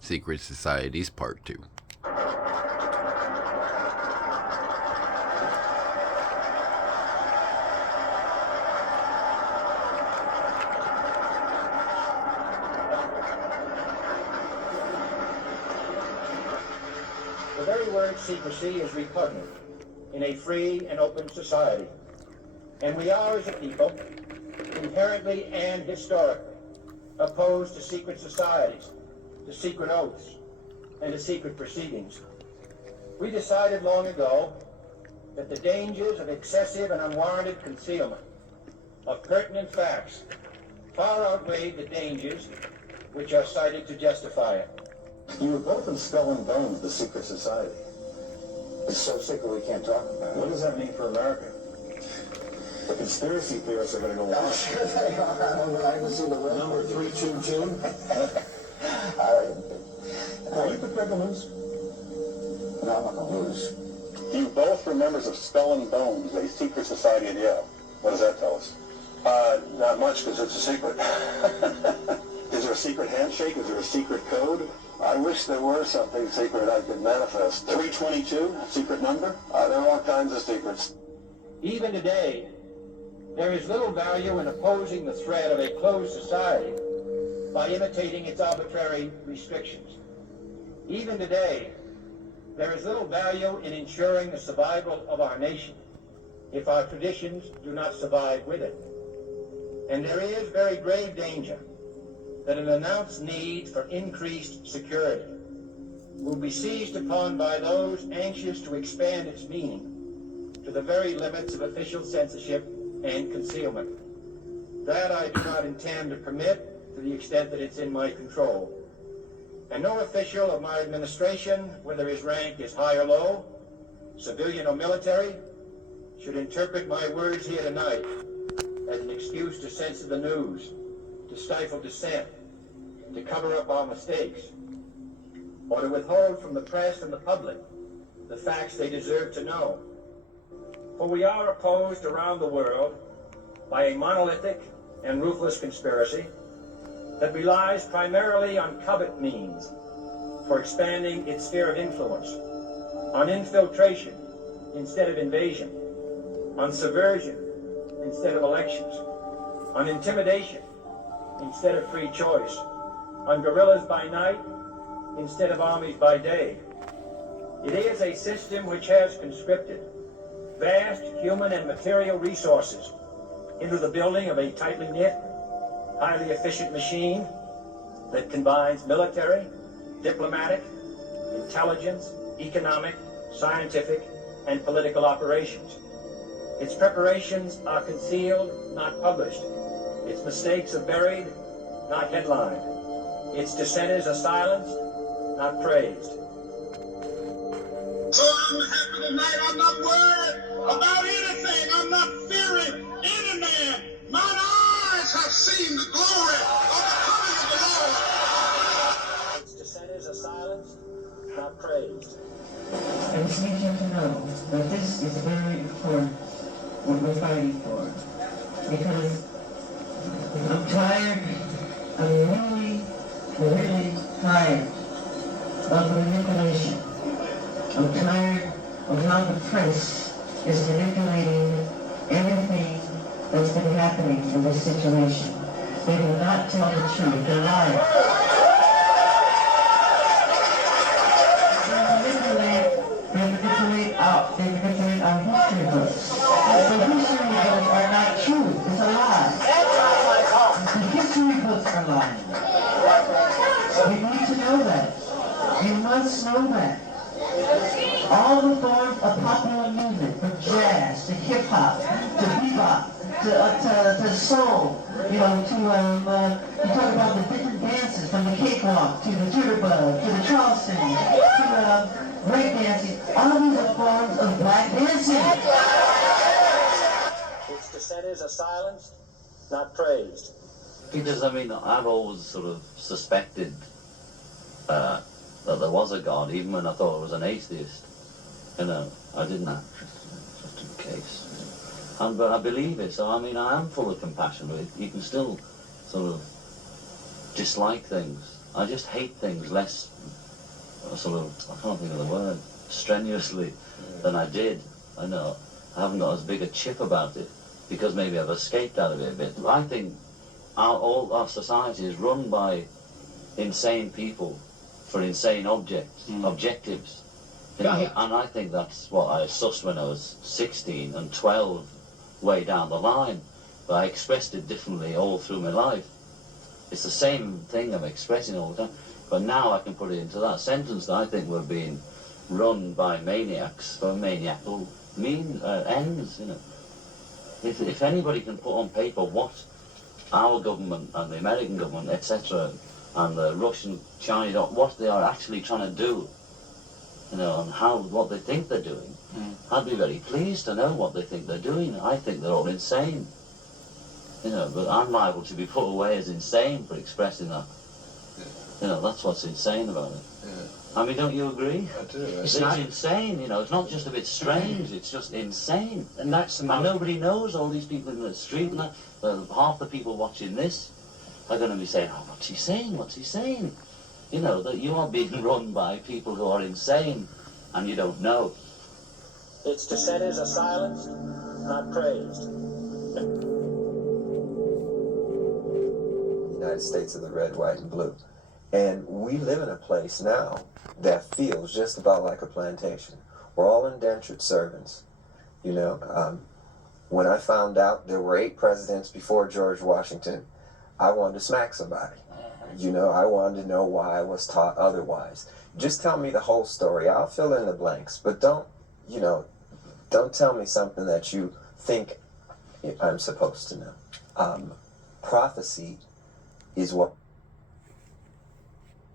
Secret Societies Part 2. The very word secrecy is repugnant in a free and open society. And we are, as a people, inherently and historically opposed to secret societies, to secret oaths, and to secret proceedings. We decided long ago that the dangers of excessive and unwarranted concealment of pertinent facts far outweighed the dangers which are cited to justify it. You were both in Skull and Bones, the secret society. It's so secret we can't talk about it. What does that mean for America? The conspiracy theorists are going to go wild. Sure they are. I can see the red. Number 322? Are you prepared to lose? No, I'm not going to lose. You both were members of Skull and Bones, a secret society at Yale. What does that tell us? Not much, because it's a secret. Is there a secret handshake? Is there a secret code? I wish there were something secret I could manifest. 322, secret number? There are all kinds of secrets. Even today, there is little value in opposing the threat of a closed society by imitating its arbitrary restrictions. Even today, there is little value in ensuring the survival of our nation if our traditions do not survive with it. And there is very grave danger that an announced need for increased security will be seized upon by those anxious to expand its meaning to the very limits of official censorship and concealment. That I do not intend to permit to the extent that it's in my control. And no official of my administration, whether his rank is high or low, civilian or military, should interpret my words here tonight as an excuse to censor the news, to stifle dissent, to cover up our mistakes, or to withhold from the press and the public the facts they deserve to know. For we are opposed around the world by a monolithic and ruthless conspiracy that relies primarily on covert means for expanding its sphere of influence, on infiltration instead of invasion, on subversion instead of elections, on intimidation instead of free choice, on guerrillas by night instead of armies by day. It is a system which has conscripted vast human and material resources into the building of a tightly knit, highly efficient machine that combines military, diplomatic, intelligence, economic, scientific, and political operations. Its preparations are concealed, not published. Its mistakes are buried, not headlined. Its dissenters are silenced, not praised. So I'm happy tonight. I'm not worried about anything. I'm not fearing any man. Mine eyes have seen the glory of the coming of the Lord. Its dissenters are silenced, not praised. I just need you to know that this is very important, what we're fighting for. Because I'm tired, I'm really tired of the manipulation. I'm tired of how the press is manipulating everything that's been happening in this situation. They do not tell the truth, they're lying. They manipulate our history books. The history books are not true. It's a lie. The history books are lying. You need to know that. You must know that. All the forms of popular music, from jazz to hip-hop, to bebop, to soul, you talk about the different dances, from the cakewalk to the jitterbug, to the Charleston, to breakdancing. All of these are forms of black dancing. Its dissenters are silenced, not praised. Because, I mean, I've always sort of suspected that there was a God, even when I thought I was an atheist. You know, I didn't have, just in case. But I believe it, so I mean, I am full of compassion. You can still sort of dislike things. I just hate things less, sort of, I can't think of the word, strenuously than I did. I know I haven't got as big a chip about it because maybe I've escaped out of it a bit. I think all our society is run by insane people for insane objectives. You know, and I think that's what I sussed when I was 16 and 12 way down the line. But I expressed it differently all through my life. It's the same thing I'm expressing all the time. But now I can put it into that sentence that I think we're being run by maniacs for maniacal ends, you know. If anybody can put on paper what our government and the American government, etc., and the Russian, Chinese, what they are actually trying to do, you know, and what they think they're doing, I'd be very pleased to know what they think they're doing. I think they're all insane, you know, but I'm liable to be put away as insane for expressing that. You know, that's what's insane about it. I mean, don't you agree? I do. It's insane, you know. It's not just a bit strange, it's just insane. And nobody knows all these people in the street. And half the people watching this are going to be saying, oh, what's he saying? What's he saying? You know, that you are being run by people who are insane and you don't know. Its dissenters are silenced, not praised. The United States of the red, white, and blue. And we live in a place now that feels just about like a plantation. We're all indentured servants, you know. When I found out there were 8 presidents before George Washington, I wanted to smack somebody. You know, I wanted to know why I was taught otherwise. Just tell me the whole story. I'll fill in the blanks, but don't tell me something that you think I'm supposed to know. Prophecy is what